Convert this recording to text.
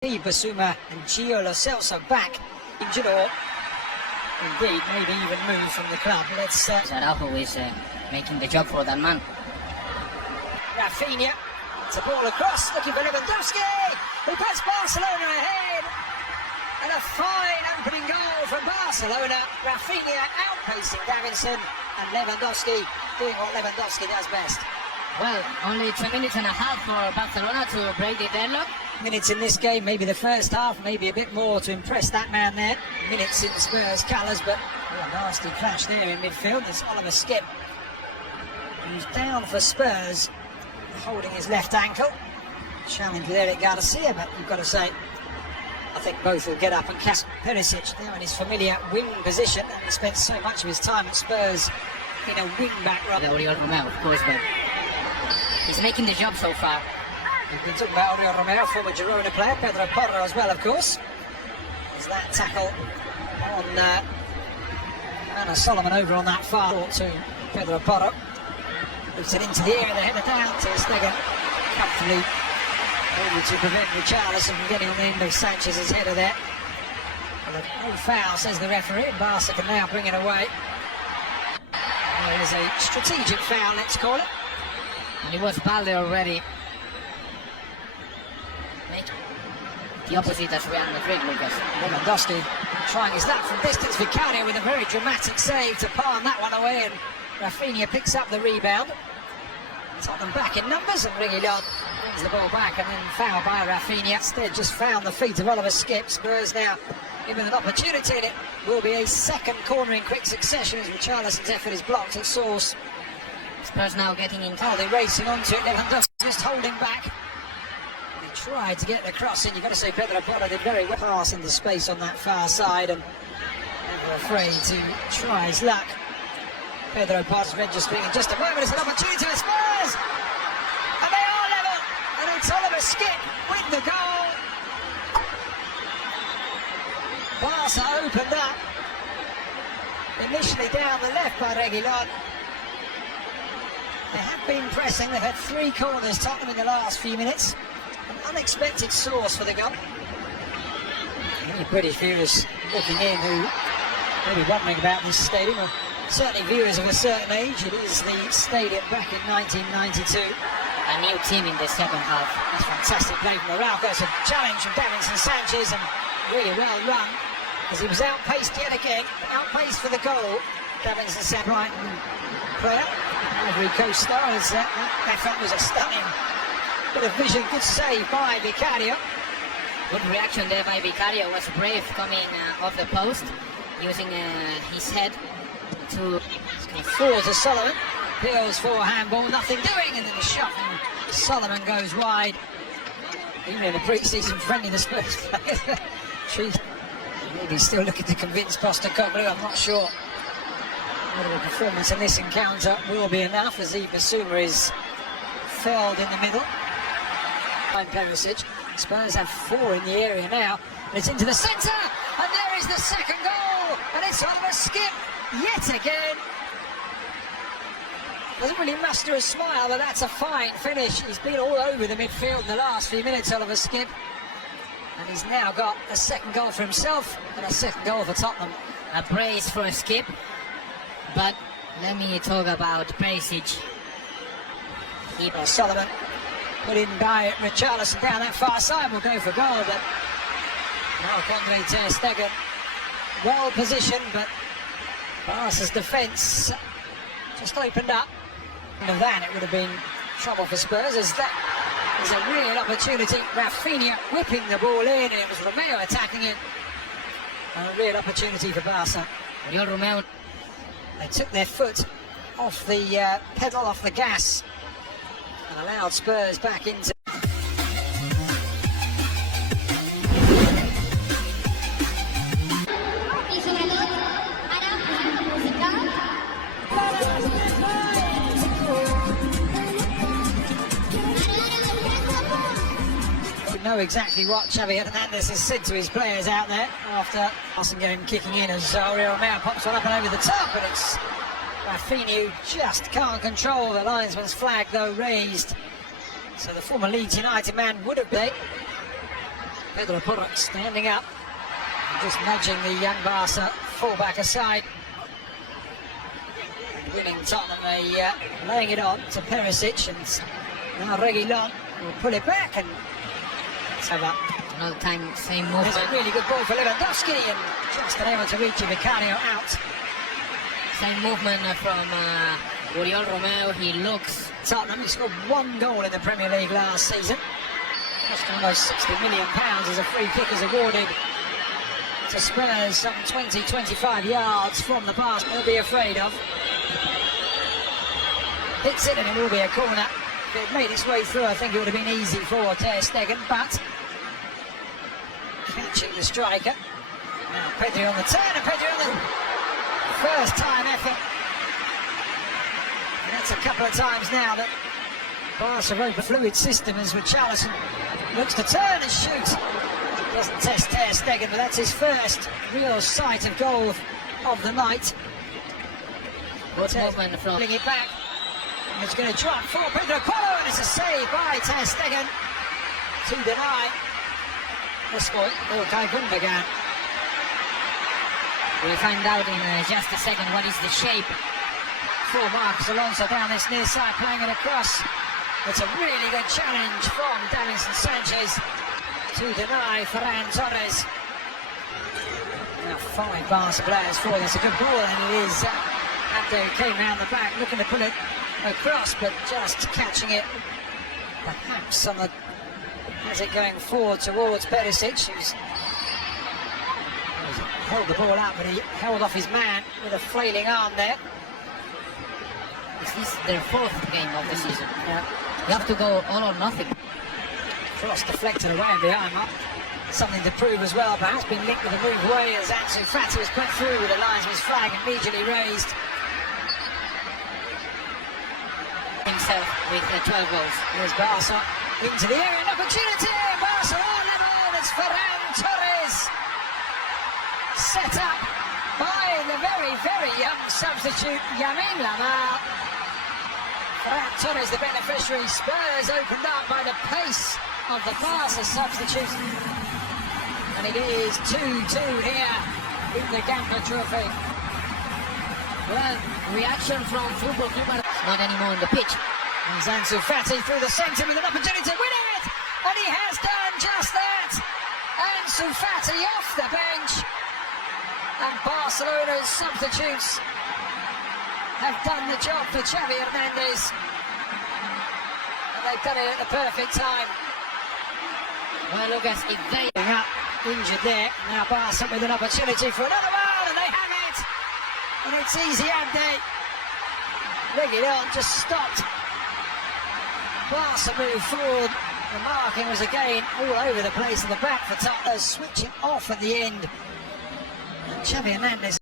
Basuma and Gio Lo Celso back injured or indeed maybe even moved from the club. Let's Araujo is making the job for that man. Rafinha, it's a ball across, looking for Lewandowski, who puts Barcelona ahead, and a fine opening goal from Barcelona. Rafinha outpacing Davinson, and Lewandowski doing what Lewandowski does best. Well, only 2 minutes and a half for Barcelona to break the deadlock. Minutes in this game, maybe the first half, maybe a bit more to impress that man there. Minutes in Spurs colours, but a nasty clash there in midfield. There's Oliver Skip, who's down for Spurs, holding his left ankle. Challenge with Eric Garcia, but you've got to say, I think both will get up and cast. Perisic now in his familiar wing position, and he spent so much of his time at Spurs in a wing-back role. Oriol Romeu, of course, but he's making the job so far. We've been talking about Oriol Romeu, former Girona player, Pedro Porro as well, of course. There's that tackle on Anna Solomon over on that far to Pedro Porro. Moves it into the air, the header down to Stegen. Comfortably able to prevent Richarlison from getting on the end of Sanchez's header there. Well, no foul, says the referee. Barca can now bring it away. There is a strategic foul, let's call it. And it was Balde already. The opposite as Real Madrid, Lucas. Lewandowski trying his luck from distance. Vicario with a very dramatic save to palm that one away, and Rafinha picks up the rebound. Tottenham back in numbers, and Reguilon brings the ball back, and then foul by Rafinha. Instead just found the feet of Oliver Skip. Spurs now given an opportunity, and it will be a second corner in quick succession as Richarlison's effort is blocked at source. Spurs now getting in. They're racing onto it. Lewandowski just holding back. Tried to get the cross in. You've got to say Pedro Porro did very well. Pass into space on that far side, and never afraid to try his luck. Pedro Porro's registering in just a moment. It's an opportunity for Spurs, and they are level, and it's Oliver Skip with the goal. Barca opened up, initially down the left by Reguilon. They have been pressing. They've had 3 corners, Tottenham, in the last few minutes. An unexpected source for the goal. Many British viewers looking in who may be wondering about this stadium, or certainly viewers of a certain age. It is the stadium back in 1992. A new team in the second half. That's fantastic play from Araujo. It's a challenge from Davinson Sanchez, and really well run, as he was outpaced yet again. Outpaced for the goal. Davinson Sanchez, Brighton player, Ivory Coast star. That effort was a stunning bit of vision, good save by Vicario. Good reaction there by Vicario. Was brave coming off the post, using his head to forward to Solomon. Peels for handball, nothing doing, and then the shot, and Solomon goes wide. Even in the pre-season friendly, the Spurs players. She's maybe still looking to convince Postecoglou. I'm not sure whether a performance in this encounter will be enough, as Basuma is felled in the middle. Perisic. Spurs have 4 in the area now, and it's into the centre, and there is the second goal, and it's Oliver Skip yet again. Doesn't really muster a smile, but that's a fine finish. He's been all over the midfield in the last few minutes, Oliver Skip, and he's now got a second goal for himself and a second goal for Tottenham. A brace for Skip, but let me talk about Perisic. Solomon put in by Richarlison down that far side, will go for goal, but Marc-Andre ter Stegen well positioned, but Barca's defence just opened up. And of that, it would have been trouble for Spurs, as that is a real opportunity. Rafinha whipping the ball in, and it was Romeu attacking it. And a real opportunity for Barca. Oriol Romeu. They took their foot off the pedal, off the gas, and allowed Spurs back into. We know exactly what Xavi Hernandez has said to his players out there after passing game kicking in, as Oriol Romeu pops one up and over the top, but it's Rafinha who just can't control the linesman's flag, though raised. So the former Leeds United man would have been. Pedro Porro standing up, and just nudging the young Barca fullback aside. Winning Tottenham, laying it on to Perisic, and now Reguilon will pull it back, and let's have that. Another time, same There's movement. a really good ball for Lewandowski, and just unable to reach Vicario out. Same movement from Oriol Romeu. He looks. Tottenham, he scored 1 goal in the Premier League last season. Cost almost £60 million as a free kick is awarded to Spurs, some 20-25 yards from the pass they'll be afraid of. Hits it and it will be a corner. If it made its way through, I think it would have been easy for Ter Stegen, but catching the striker. Now Pedri on the turn, and Pedri on the first time effort. And that's a couple of times now that Barca have open fluid system as Richarlison looks to turn and shoot. Doesn't test Ter Stegen, but that's his first real sight of goal of the night. Good movement from. Pulling it back. And it's going to drop for Pedro Porro, and it's a save by Ter Stegen to deny. This one, okay, Gundogan. We'll find out in just a second what is the shape. For Marcos Alonso down this near side, playing it across. It's a really good challenge from Davinson Sanchez to deny Ferran Torres. Now 5 Barca players for this. A good ball, and it is Abde came round the back looking to put it across, but just catching it perhaps on the as it going forward towards Perisic, who's held the ball out, but he held off his man with a flailing arm there. This is their 4th game of the season. Yeah. You have to go all or nothing. Cross deflected away in the arm up. Something to prove as well, perhaps been linked with a move away as Ansu Fati was put through with the linesman's flag immediately raised. Himself with 12 goals. There's Barca into the area, an opportunity. Barca on level. It's Ferran Torres, set up by the very, very young substitute Lamine Yamal. Ferran Torres, the beneficiary. Spurs opened up by the pace of the Barca substitute, and it is 2-2 here in the Gamba Trophy. Well, reaction from Football Club. Not anymore on the pitch. There's Ansu Fati through the centre with an opportunity to win it, and he has done just that. Ansu Fati off the bench, and Barcelona's substitutes have done the job for Xavi Hernandez, and they've done it at the perfect time. Well, Lucas, if they Up, injured there, now Barca with an opportunity for another one, and they have it, and it's easy Abde. Reguilon just stopped. Barca move forward. The marking was again all over the place in the back for Tottenham, switching off at the end. And Xavi Hernandez